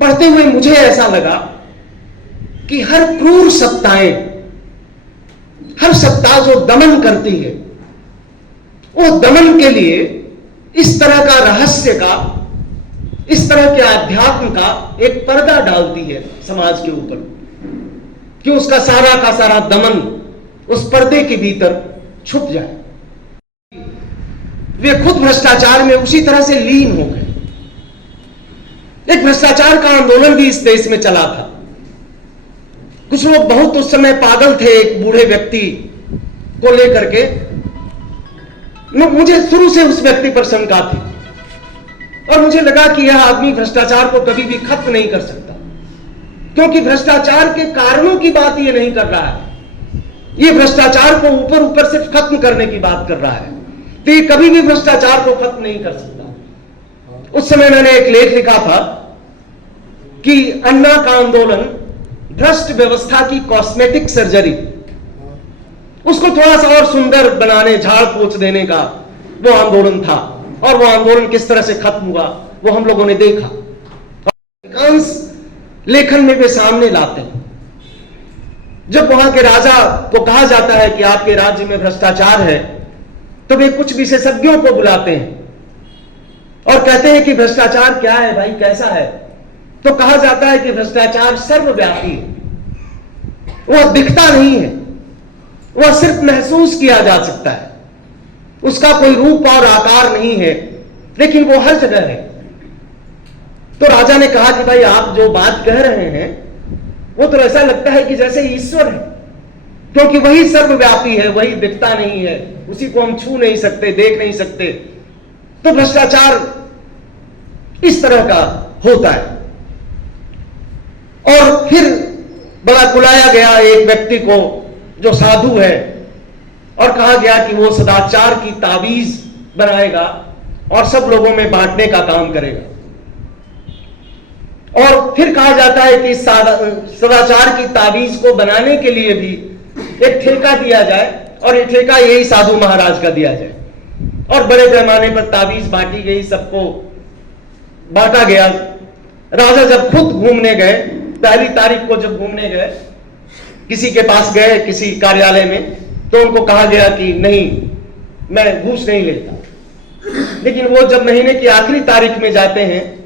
पढ़ते हुए मुझे ऐसा लगा कि हर क्रूर सत्ताएं, हर सत्ता जो दमन करती है, वो दमन के लिए इस तरह का रहस्य का, इस तरह के अध्यात्म का एक पर्दा डालती है समाज के ऊपर, कि उसका सारा का सारा दमन उस पर्दे के भीतर छुप जाए। वे खुद भ्रष्टाचार में उसी तरह से लीन हो गए। एक भ्रष्टाचार का आंदोलन भी इस देश में चला था। कुछ लोग बहुत उस समय पागल थे एक बूढ़े व्यक्ति को लेकर के। मुझे शुरू से उस व्यक्ति पर शंका थी और मुझे लगा कि यह आदमी भ्रष्टाचार को कभी भी खत्म नहीं कर सकता, क्योंकि भ्रष्टाचार के कारणों की बात यह नहीं कर रहा है, यह भ्रष्टाचार को ऊपर ऊपर सिर्फ खत्म करने की बात कर रहा है। तो ये कभी भी भ्रष्टाचार को खत्म नहीं कर सकता। उस समय मैंने एक लेख लिखा था कि अन्ना का आंदोलन भ्रष्ट व्यवस्था की कॉस्मेटिक सर्जरी, उसको थोड़ा सा और सुंदर बनाने, झाड़ पोंछ देने का वो आंदोलन था। और वो आंदोलन किस तरह से खत्म हुआ वो हम लोगों ने देखा। अधिकांश लेखन में वे सामने लाते हैं। जब वहां के राजा को कहा जाता है कि आपके राज्य में भ्रष्टाचार है, तो वे कुछ विशेषज्ञों को बुलाते हैं और कहते हैं कि भ्रष्टाचार क्या है भाई, कैसा है? तो कहा जाता है कि भ्रष्टाचार सर्वव्यापी है, वह दिखता नहीं है, वह सिर्फ महसूस किया जा सकता है, उसका कोई रूप और आकार नहीं है, लेकिन वो हर जगह है। तो राजा ने कहा कि भाई आप जो बात कह रहे हैं वो तो ऐसा लगता है कि जैसे ईश्वर है, क्योंकि वही सर्वव्यापी है, वही दिखता नहीं है, उसी को हम छू नहीं सकते, देख नहीं सकते। तो भ्रष्टाचार इस तरह का होता है। और फिर बड़ा बुलाया गया एक व्यक्ति को जो साधु है और कहा गया कि वो सदाचार की ताबीज बनाएगा और सब लोगों में बांटने का काम करेगा। और फिर कहा जाता है कि सदाचार की ताबीज को बनाने के लिए भी एक ठेका दिया जाए और ये ठेका यही साधु महाराज का दिया जाए। और बड़े पैमाने पर ताबीज बांटी गई, सबको बांटा गया। राजा जब खुद घूमने गए, पहली तारीख को जब घूमने गए, किसी के पास गए, किसी कार्यालय में, तो उनको कहा गया कि नहीं, मैं घूस नहीं लेता। लेकिन वो जब महीने की आखिरी तारीख में जाते हैं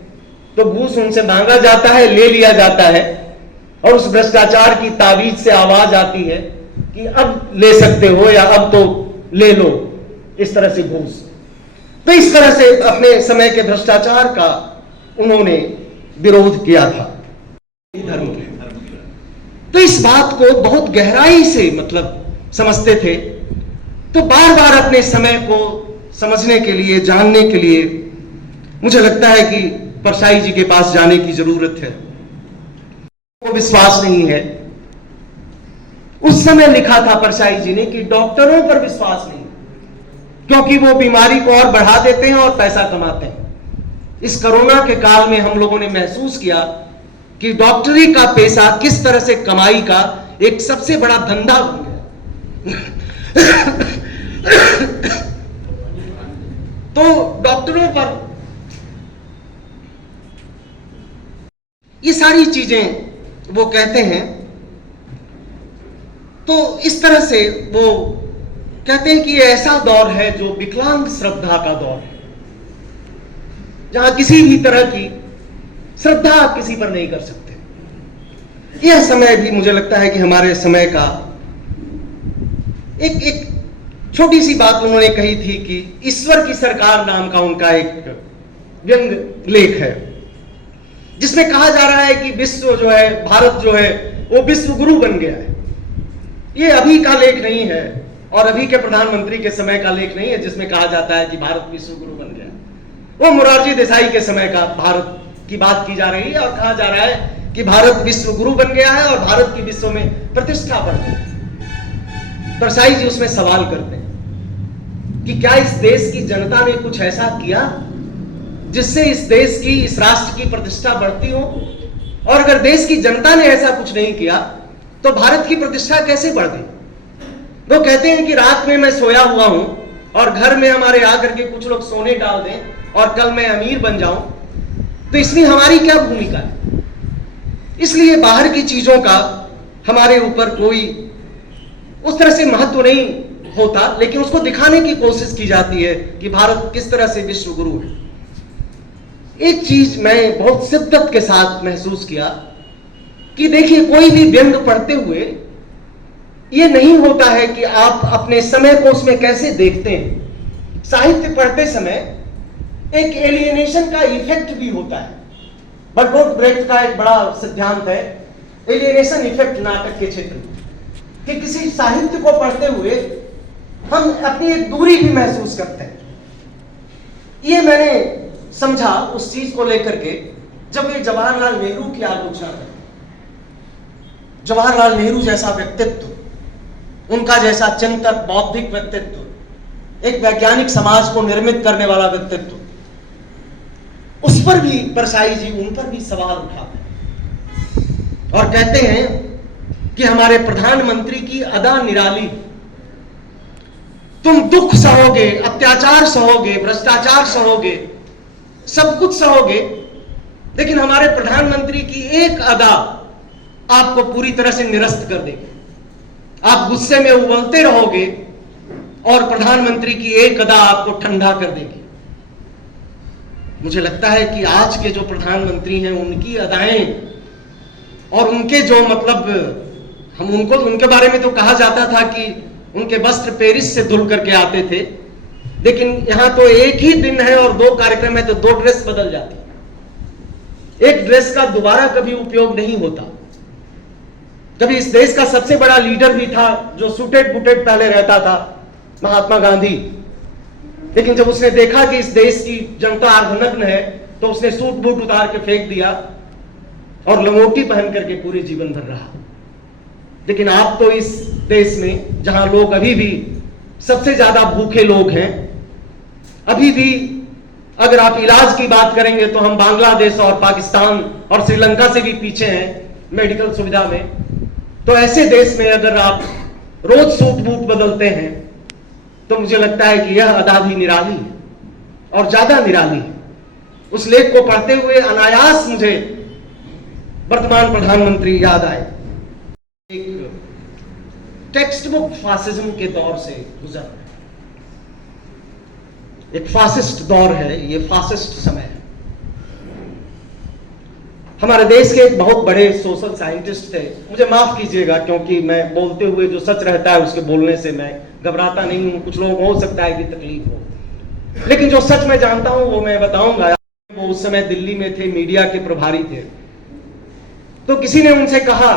तो घूस उनसे मांगा जाता है, ले लिया जाता है और उस भ्रष्टाचार की ताबीज से आवाज आती है कि अब ले सकते हो या अब तो ले लो, इस तरह से घूस। तो इस तरह से अपने समय के भ्रष्टाचार का उन्होंने विरोध किया था धर्म के। तो इस बात को बहुत गहराई से मतलब समझते थे। तो बार बार अपने समय को समझने के लिए, जानने के लिए मुझे लगता है कि परसाई जी के पास जाने की जरूरत है। वो विश्वास नहीं है। उस समय लिखा था परसाई जी ने कि डॉक्टरों पर विश्वास नहीं, क्योंकि वो बीमारी को और बढ़ा देते हैं और पैसा कमाते हैं। इस कोरोना के काल में हम लोगों ने महसूस किया कि डॉक्टरी का पेशा किस तरह से कमाई का एक सबसे बड़ा धंधा बन गया। तो डॉक्टरों पर ये सारी चीजें वो कहते हैं। तो इस तरह से वो कहते हैं कि ये ऐसा दौर है जो विकलांग श्रद्धा का दौर है, जहां किसी भी तरह की श्रद्धा आप किसी पर नहीं कर सकते। यह समय भी मुझे लगता है कि हमारे समय का एक छोटी सी बात उन्होंने कही थी कि ईश्वर की सरकार नाम का उनका एक व्यंग लेख है, जिसमें कहा जा रहा है कि विश्व जो है, भारत जो है, वो विश्व गुरु बन गया है। ये अभी का लेख नहीं है और अभी के प्रधानमंत्री के समय का लेख नहीं है जिसमें कहा जाता है कि भारत विश्व गुरु बन गया। वो मोरारजी देसाई के समय का भारत की बात की जा रही है और कहा जा रहा है कि भारत विश्व गुरु बन गया है और भारत की विश्व में प्रतिष्ठा बढ़ गई। परसाई जी उसमें सवाल करते हैं कि क्या इस देश की जनता ने कुछ ऐसा किया जिससे इस देश की, इस राष्ट्र की प्रतिष्ठा बढ़ती हो। और अगर देश की जनता ने ऐसा कुछ नहीं किया तो भारत की प्रतिष्ठा कैसे बढ़ती? वो कहते हैं कि रात में मैं सोया हुआ हूं और घर में हमारे आकर के कुछ लोग सोने डाल दें और कल मैं अमीर बन जाऊं, तो इसमें हमारी क्या भूमिका है? इसलिए बाहर की चीजों का हमारे ऊपर कोई उस तरह से महत्व नहीं होता, लेकिन उसको दिखाने की कोशिश की जाती है कि भारत किस तरह से विश्व गुरु है। एक चीज मैं बहुत शिद्दत के साथ महसूस किया कि देखिए, कोई भी व्यंग पढ़ते हुए ये नहीं होता है कि आप अपने समय को उसमें कैसे देखते हैं। साहित्य पढ़ते समय एक एलियनेशन का इफेक्ट भी होता है। बर्टोल्ट ब्रेख्ट का एक बड़ा सिद्धांत है एलियनेशन इफेक्ट नाटक के क्षेत्र में, कि किसी साहित्य को पढ़ते हुए हम अपनी एक दूरी भी महसूस करते हैं। ये मैंने समझा उस चीज को लेकर के जब ये जवाहरलाल नेहरू की आलोचना करते। जवाहरलाल नेहरू जैसा व्यक्तित्व, उनका जैसा चिंतक, बौद्धिक व्यक्तित्व, एक वैज्ञानिक समाज को निर्मित करने वाला व्यक्तित्व, उस पर भी परसाई जी उन पर भी सवाल उठाते हैं और कहते हैं कि हमारे प्रधानमंत्री की अदा निराली, तुम दुख सहोगे, अत्याचार सहोगे, भ्रष्टाचार सहोगे, सब कुछ सहोगे, लेकिन हमारे प्रधानमंत्री की एक अदा आपको पूरी तरह से निरस्त कर देगी। आप गुस्से में उबलते रहोगे और प्रधानमंत्री की एक अदा आपको ठंडा कर देगी। मुझे लगता है कि आज के जो प्रधानमंत्री हैं उनकी अदाएं और उनके जो हम उनके बारे में तो कहा जाता था कि उनके वस्त्र पेरिस से धुल करके आते थे, लेकिन यहां तो एक ही दिन है और 2 कार्यक्रम है तो 2 ड्रेस बदल जाती। एक ड्रेस का दोबारा कभी उपयोग नहीं होता। कभी इस देश का सबसे बड़ा लीडर भी था जो सूटेड बूटेड पहले रहता था, महात्मा गांधी, लेकिन जब उसने देखा कि इस देश की जनता अर्धनग्न है तो उसने सूट बूट उतार के फेंक दिया और लंगोटी पहन करके पूरे जीवन भर रहा। लेकिन आप तो इस देश में जहां लोग अभी भी सबसे ज्यादा भूखे लोग हैं, अभी भी अगर आप इलाज की बात करेंगे तो हम बांग्लादेश और पाकिस्तान और श्रीलंका से भी पीछे हैं मेडिकल सुविधा में। तो ऐसे देश में अगर आप रोज सूट बूट बदलते हैं तो मुझे लगता है कि यह अदा भी निराली है और ज्यादा निराली है। उस लेख को पढ़ते हुए अनायास मुझे वर्तमान प्रधानमंत्री याद आए। एक टेक्स्ट बुक फासिज्म के दौर से गुजर रहे, एक फासिस्ट दौर है, ये फासिस्ट समय है। हमारे देश के एक बहुत बड़े सोशल साइंटिस्ट थे, मुझे माफ कीजिएगा क्योंकि मैं बोलते हुए जो सच रहता है उसके बोलने से मैं घबराता नहीं हूं। कुछ लोग हो सकता है कि तकलीफ हो, लेकिन जो सच मैं जानता हूं वो मैं बताऊंगा। वो उस समय दिल्ली में थे, मीडिया के प्रभारी थे। तो किसी ने उनसे कहा,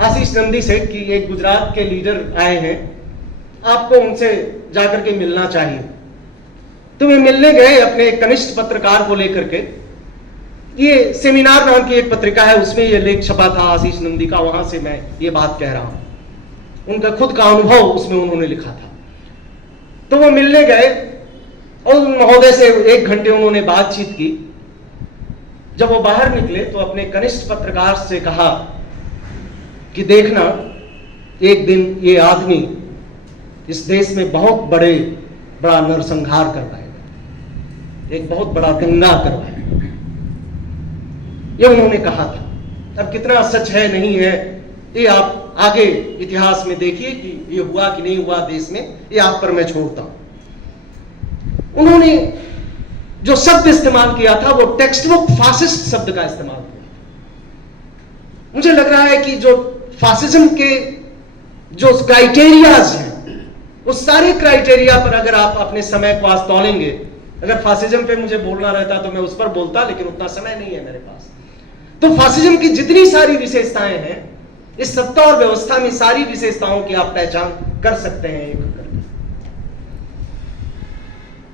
आशीष नंदी से, कि एक गुजरात के लीडर आए हैं, आपको उनसे जाकर के मिलना चाहिए। तो वे मिलने गए अपने कनिष्ठ पत्रकार को लेकर के। ये सेमिनार नाम की एक पत्रिका है, उसमें ये लेख छपा था आशीष नंदी का, वहां से मैं ये बात कह रहा हूं। उनका खुद का अनुभव उसमें उन्होंने लिखा था। तो वो मिलने गए और महोदय से 1 घंटे उन्होंने बातचीत की। जब वो बाहर निकले तो अपने कनिष्ठ पत्रकार से कहा कि देखना, एक दिन ये आदमी इस देश में बहुत बड़ा नरसंहार करवाएगा, एक बहुत बड़ा दंगा करवाएगा। ये उन्होंने कहा था। अब कितना सच है नहीं है ये आप आगे इतिहास में देखिए कि ये हुआ कि नहीं हुआ देश में, ये आप पर मैं छोड़ता हूं। उन्होंने जो शब्द इस्तेमाल किया था वो टेक्स्ट बुक फासिस्ट शब्द का इस्तेमाल किया। मुझे लग रहा है कि जो फासिज्म के जो क्राइटेरियाज हैं, उस सारे क्राइटेरिया पर अगर आप अपने समय को आज तौलेंगे, अगर फासिज्म पे मुझे बोलना रहता तो मैं उस पर बोलता, लेकिन उतना समय नहीं है मेरे पास। तो फासिज्म की जितनी सारी विशेषताएं हैं, इस सत्ता और व्यवस्था में सारी विशेषताओं की आप पहचान कर सकते हैं एक करके।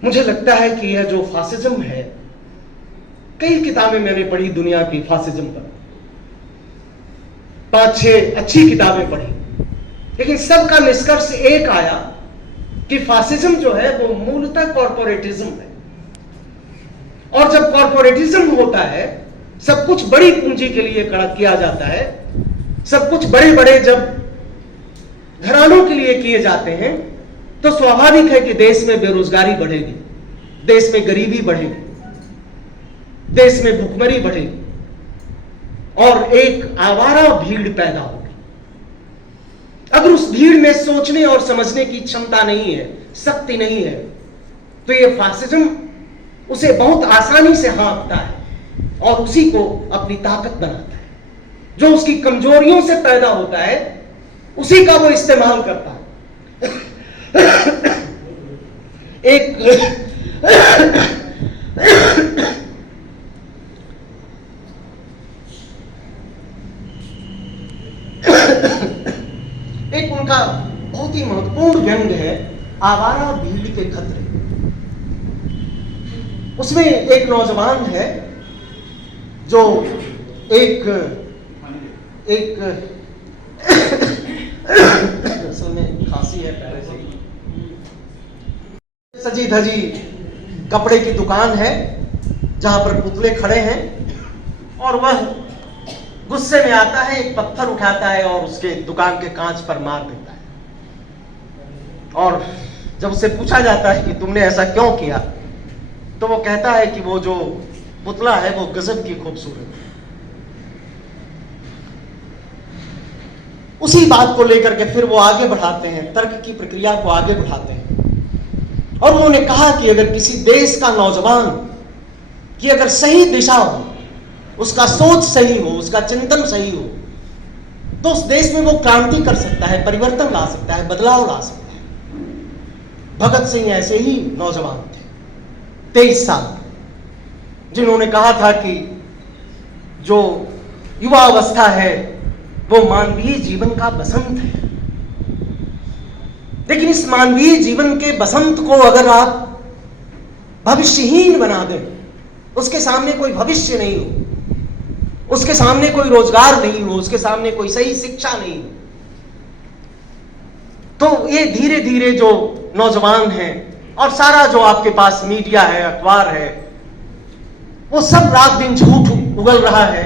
मुझे लगता है कि यह जो फासिज्म है, कई किताबें मैंने पढ़ी दुनिया की फासिज्म पर, 5-6 अच्छी किताबें पढ़ी, लेकिन सबका निष्कर्ष एक आया कि फासिज्म जो है वो मूलतः कॉर्पोरेटिज्म है। और जब कॉर्पोरेटिज्म होता है, सब कुछ बड़ी पूंजी के लिए किया जाता है, सब कुछ बड़े बड़े जब घरानों के लिए किए जाते हैं, तो स्वाभाविक है कि देश में बेरोजगारी बढ़ेगी, देश में गरीबी बढ़ेगी, देश में भुखमरी बढ़ेगी और एक आवारा भीड़ पैदा होगी। अगर उस भीड़ में सोचने और समझने की क्षमता नहीं है, शक्ति नहीं है, तो ये फासिज्म उसे बहुत आसानी से हाँकता है और उसी को अपनी ताकत बनाता है। जो उसकी कमजोरियों से पैदा होता है, उसी का वो इस्तेमाल करता है। एक उनका बहुत ही महत्वपूर्ण व्यंग है आवारा भीड़ के खतरे। उसमें एक नौजवान है जो एक असल में खांसी है पहले से ही। सजी धजी कपड़े की दुकान है जहां पर पुतले खड़े हैं और वह गुस्से में आता है, एक पत्थर उठाता है और उसके दुकान के कांच पर मार देता है। और जब उससे पूछा जाता है कि तुमने ऐसा क्यों किया, तो वो कहता है कि वो जो पुतला है वो गजब की खूबसूरत है। उसी बात को लेकर के फिर वो आगे बढ़ाते हैं, तर्क की प्रक्रिया को आगे बढ़ाते हैं और उन्होंने कहा कि अगर किसी देश का नौजवान की अगर सही दिशा हो, उसका सोच सही हो, उसका चिंतन सही हो, तो उस देश में वो क्रांति कर सकता है, परिवर्तन ला सकता है, बदलाव ला सकता है। भगत सिंह ऐसे ही नौजवान थे, 23 साल, जिन्होंने कहा था कि जो युवा अवस्था है वो मानवीय जीवन का बसंत है, लेकिन इस मानवीय जीवन के बसंत को अगर आप भविष्यहीन बना दें, उसके सामने कोई भविष्य नहीं हो, उसके सामने कोई रोजगार नहीं हो, उसके सामने कोई सही शिक्षा नहीं हो, तो ये धीरे धीरे जो नौजवान हैं और सारा जो आपके पास मीडिया है, अखबार है, वो सब रात दिन झूठ उगल रहा है।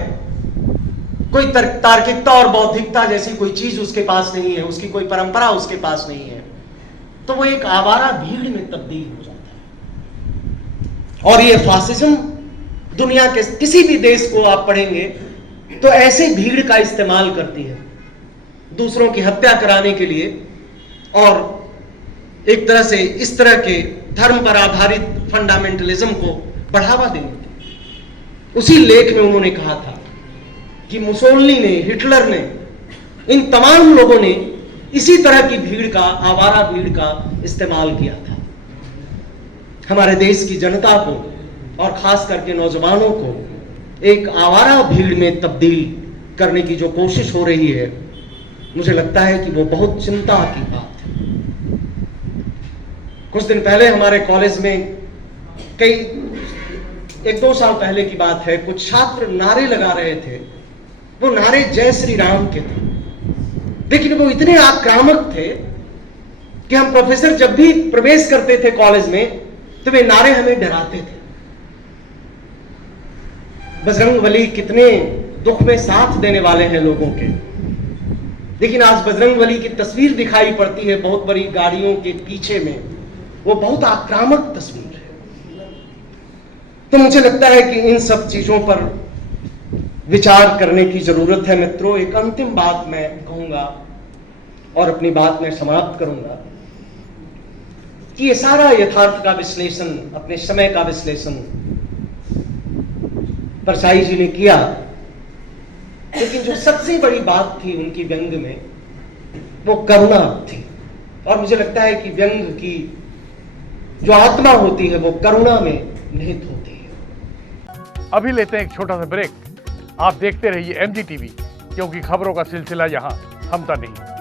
कोई तार्किकता और बौद्धिकता जैसी कोई चीज उसके पास नहीं है, उसकी कोई परंपरा उसके पास नहीं है, तो वो एक आवारा भीड़ में तब्दील हो जाता है। और ये फासिज्म दुनिया के किसी भी देश को आप पढ़ेंगे तो ऐसे भीड़ का इस्तेमाल करती है दूसरों की हत्या कराने के लिए और एक तरह से इस तरह के धर्म पर आधारित फंडामेंटलिज्म को बढ़ावा देने के लिए। उसी लेख में उन्होंने कहा था कि मुसोलिनी ने, हिटलर ने, इन तमाम लोगों ने इसी तरह की भीड़ का, आवारा भीड़ का इस्तेमाल किया था। हमारे देश की जनता को और खास करके नौजवानों को एक आवारा भीड़ में तब्दील करने की जो कोशिश हो रही है, मुझे लगता है कि वो बहुत चिंता की बात है। कुछ दिन पहले हमारे कॉलेज में कई 1-2 साल पहले की बात है, कुछ छात्र नारे लगा रहे थे। वो नारे जय श्री राम के थे, लेकिन वो इतने आक्रामक थे कि हम प्रोफेसर जब भी प्रवेश करते थे कॉलेज में तो वे नारे हमें डराते थे। बजरंगबली कितने दुख में साथ देने वाले हैं लोगों के, लेकिन आज बजरंगबली की तस्वीर दिखाई पड़ती है बहुत बड़ी गाड़ियों के पीछे में, वो बहुत आक्रामक तस्वीर है। तो मुझे लगता है कि इन सब चीजों पर विचार करने की जरूरत है मित्रों। एक अंतिम बात मैं कहूंगा और अपनी बात में समाप्त करूंगा कि ये सारा यथार्थ का विश्लेषण, अपने समय का विश्लेषण परसाई जी ने किया, लेकिन जो सबसे बड़ी बात थी उनकी व्यंग में वो करुणा थी। और मुझे लगता है कि व्यंग की जो आत्मा होती है वो करुणा में निहित होती है। अभी लेते हैं एक छोटा सा ब्रेक। आप देखते रहिए MG TV, क्योंकि खबरों का सिलसिला यहाँ थमता नहीं।